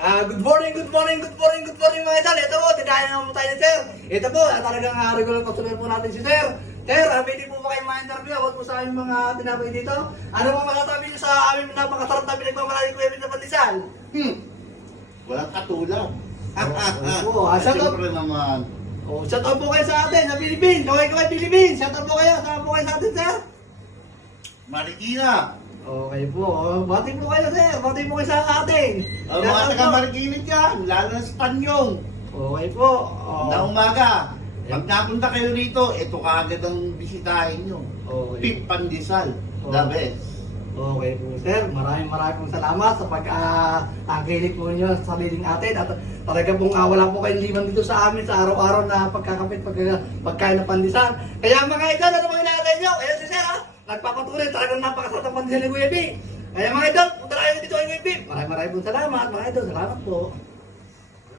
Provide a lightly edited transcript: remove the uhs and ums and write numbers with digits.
Good morning, good morning, good morning, good morning mga idol. Ito po, tinahin naman tayo ni Sir. Ito po, talagang regular customer po natin si Sir. Sir, pwede po ba kayong ma-interview about po sa aming mga tinapay dito? Ano po masasabi niyo sa aming napakasarap na pinagmamalayang kuya na pandesal? Walang katulad. Shout out. Siyempre naman. Shout out po kayo sa atin, sa Philippines. Kaway Philippines. Shout out po kayo. Sama po kayo sa atin, Sir. Marikina. Okay po. Bati po kayo, Sir. Bati po kayo sa atin. Ang mga taga Marikina dyan, lalo na sa Tanyong. Okay po. Na umaga. Pag napunta kayo rito, ito kaagad ang bisitahin nyo. Okay. Pip Pandesal. The best. Okay po, Sir. Maraming pong salamat sa pag-tangkilik po niyo sa sariling atin. At talaga pong wala po kayong liman dito sa amin sa araw-araw na pagkakapit, pagkain ng pandesal. Kaya mga idol, ano mga inaantay nyo? Ayan si Sir, ha? Nagpapatuloy, talagang napakasarap ng pandesal ni Kuya B. Kaya mga idol, punta tayo dito kay Kuya B. Maraming pong salamat, mga idol. Salamat po.